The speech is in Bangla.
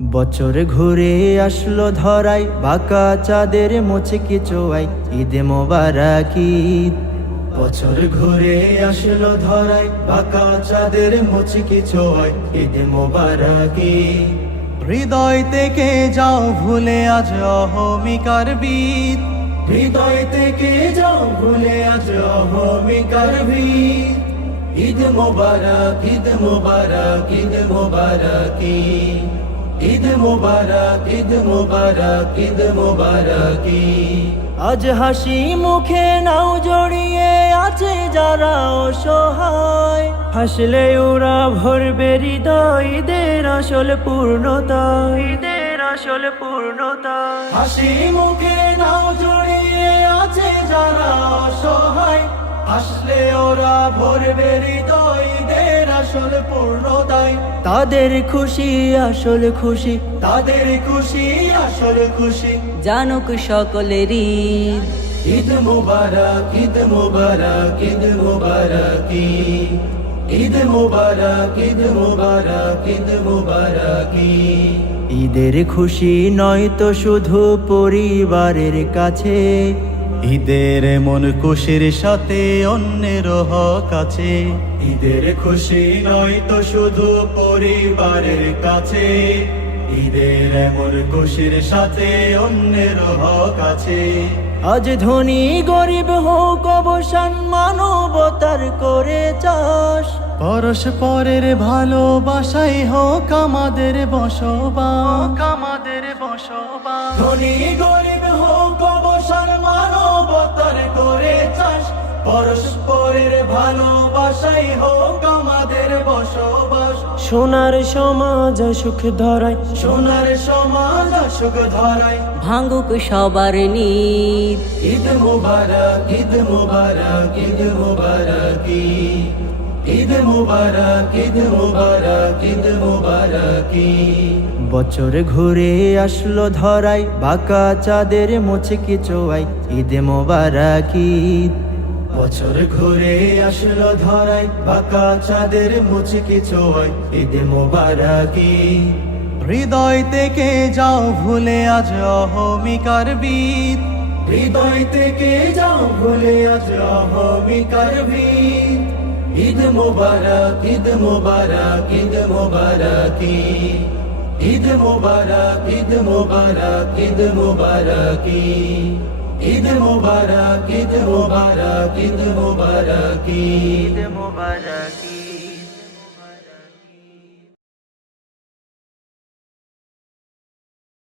বছর ঘুরে আসলো ধরাই, বাঁকা চাঁদের মুচকি চোয়াই, ঈদ মোবারক ঈদ। বছর ঘুরে আসলো ধরাই, বাঁকা চাঁদের মুচকি চোয়াই, ঈদ মোবারক ঈদ। হৃদয় থেকে যাও ভুলে আজ অহমিকার বীর, হৃদয় থেকে যাও ভুলে আজ অহমিকার বীর। ঈদ মোবারক, ঈদ মোবারক, ঈদ মোবারক ঈদ। ঈদ মোবারক, ঈদ মোবারক, ঈদ মোবারক ঈদ। আজ হাসি মুখে নাও জড়িয়ে আছে যারা অসহায়, হাসলে ওরা ভরবে হৃদয়, ঈদের আসল পূর্ণতা, ঈদের আসল পূর্ণতা। হাসি মুখে নাও জড়িয়ে আছে যারা অসহায়, হাসলে ওরা ভরবে হৃদয়, ঈদের আসল পূর্ণতায়। তাদের খুশি আসল খুশি, তাদের খুশি আসল খুশি, জানুক সকলের ঈদ। ঈদ মোবারক, ঈদ মোবারক, ঈদ মোবারক ঈদ। ঈদ মোবারক, ঈদ মোবারক, ঈদ মোবারক ঈদ। ঈদের খুশি নয় তো শুধু পরিবারের কাছে, ঈদের মন খুশির সাথে অন্যের হক আছে। ঈদের খুশি নয় তো শুধু পরিবারের কাছে, ঈদের মন খুশির সাথে অন্যের হক আছে। আজ ধনী গরিব হোক অবসান, মানবতার করে চাষ, পরস্পরের ভালোবাসাই হোক আমাদের বসবাস, আমাদের বসবাস। ধনী গরিব হোক অবসান, মানবতার করে চাষ, পরস্পরের ভালোবাসাই হোক আমাদের বসবাস। সোনার সমাজ সুখ ধরায়, সোনার সমাজ সুখ ধরায়, ভাঙুক সবার নীদ। ঈদ মোবারক, ঈদ মোবারক, ঈদ মোবারক ঈদ। ঈদ মোবারক, ঈদ মোবারক, ঈদ মোবারক ঈদ। বছর ঘুরে আসলো ধরাই, বাঁকা চাঁদের মুচকি চোয়াই, ঈদ মোবারক ঈদ। বছর ঘুরে আসলো ধরাই, বাঁকা চাঁদের মুচকি চোয়াই, ঈদ মোবারক ঈদ। হৃদয় থেকে যাও ভুলে আজ অহমিকার বীর, হৃদয় থেকে যাও ভুলে আজ অহমিকার বীর। ঈদ মোবারক, ঈদ মোবারক, ঈদ মোবারক ঈদ। ঈদ মোবারক, ঈদ মোবারক, ঈদ মোবারক ঈদ। ঈদ মোবারক, ঈদ মোবারক, ঈদ মোবারক ঈদ মোবারক।